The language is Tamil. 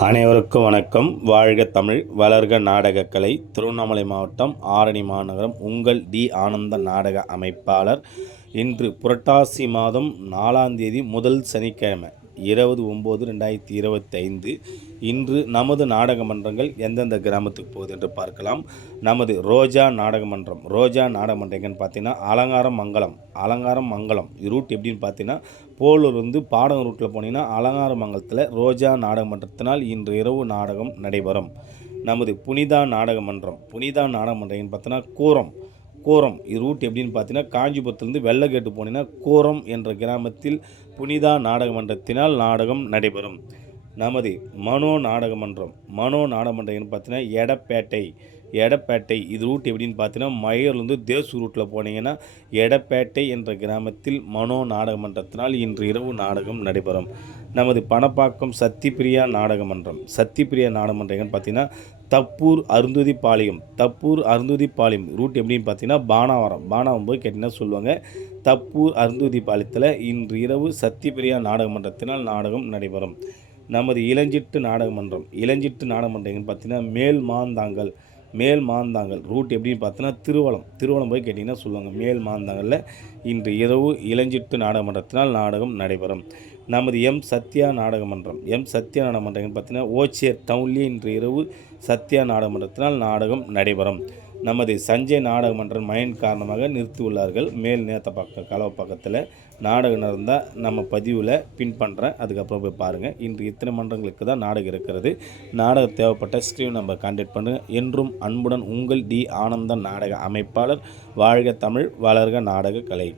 அனைவருக்கும் வணக்கம். வாழ்க தமிழ் வளர்க நாடகக்கலை திருவண்ணாமலை மாவட்டம் ஆரணி மாநகரம் உங்கள் டி ஆனந்த நாடக அமைப்பாளர். இன்று புரட்டாசி மாதம் நாலாம் தேதி முதல் சனிக்கிழமை. இருபது ஒம்பது ரெண்டாயிரத்தி இருபத்தைந்து. இன்று நமது நாடக மன்றங்கள் எந்தெந்த கிராமத்துக்கு போகுது என்று பார்க்கலாம். நமது ரோஜா நாடக மன்றம் ரோஜா நாடக மன்றம் எங்கன்னு பார்த்தீங்கன்னா அலங்காரம் மங்கலம். அலங்காரம் மங்கலம். ரூட் எப்படின்னு பார்த்தீங்கன்னா போலூர் வந்து பாடகம் ரூட்டில் போனீங்கன்னா அலங்கார மங்கலத்தில் ரோஜா நாடக மன்றத்தினால் இன்று இரவு நாடகம் நடைபெறும். நமது புனிதா நாடக மன்றம் புனிதா நாடக மன்றம்னு பார்த்தீங்கன்னா கூரம். கோரம். இது ரூட் எப்படின்னு பார்த்தீங்கன்னா காஞ்சிபுரத்துலேருந்து வெள்ளக்கேட்டு போனீங்கன்னா கோரம் என்ற கிராமத்தில் புனிதா நாடக மன்றத்தினால் நாடகம் நடைபெறும். நமது மனோ நாடகமன்றம் மனோ நாடகமன்றம் பார்த்தீங்கன்னா எடப்பேட்டை எடப்பேட்டை இது ரூட் எப்படின்னு பார்த்தீங்கன்னா மயூர்லேருந்து தேசூர் ரூட்டில் போனீங்கன்னா எடப்பேட்டை என்ற கிராமத்தில் மனோ நாடகமன்றத்தினால் இன்று இரவு நாடகம் நடைபெறும். நமது பணப்பாக்கம் சத்திப்பிரியா நாடகமன்றம் சத்திப்பிரியா நாடக பார்த்தீங்கன்னா தப்பூர் அருந்துதி பாளையம் தப்பூர் அருந்துதி பாளையம் ரூட் எப்படின்னு பார்த்தீங்கன்னா பானாவரம் பானாவரம் போய் கேட்டிங்கன்னா சொல்லுவாங்க. தப்பூர் அருந்துதி பாளையத்தில் இன்று இரவு சத்திப்பிரியா நாடகமன்றத்தினால் நாடகம் நடைபெறும். நமது இளஞ்சிட்டு நாடகமன்றம் இளஞ்சிட்டு நாடகமன்றம் எங்கன்னு பார்த்தீங்கன்னா மேல் மாந்தாங்கல் மேல் மாந்தாங்கல் ரூட் எப்படின்னு பார்த்தீங்கன்னா திருவளம் திருவளம் போய் கேட்டிங்கன்னா சொல்லுவாங்க மேல் மாந்தாங்கல்ல இன்று இரவு இளஞ்சிட்டு நாடகமன்றத்தினால் நாடகம் நடைபெறும். நமது எம் சத்யா நாடகமன்றம் எம் சத்யா நாடகமன்றம் பார்த்தீங்கன்னா ஓச்சேர் டவுன்லேயே இன்று இரவு சத்யா நாடகமன்றத்தினால் நாடகம் நடைபெறும். நமது சஞ்சய் நாடக மன்றம் மயன் காரணமாக நிறுத்தியுள்ளார்கள். மேல் நேத்த பக்கம் கலவை பக்கத்தில் நாடகம் நடந்தால் நம்ம பதிவில் பின் பண்ணுறேன் அதுக்கப்புறம் போய் பாருங்கள் இன்று இத்தனை மன்றங்களுக்கு தான் நாடகம் இருக்கிறது. நாடகம் தேவைப்பட்ட ஸ்க்ரீன் நம்பர் கான்டாக்ட் பண்ணுங்கள் என்றும் அன்புடன் உங்கள் டி ஆனந்தன் நாடக அமைப்பாளர் வாழ்க தமிழ் வளர்க நாடக கலை.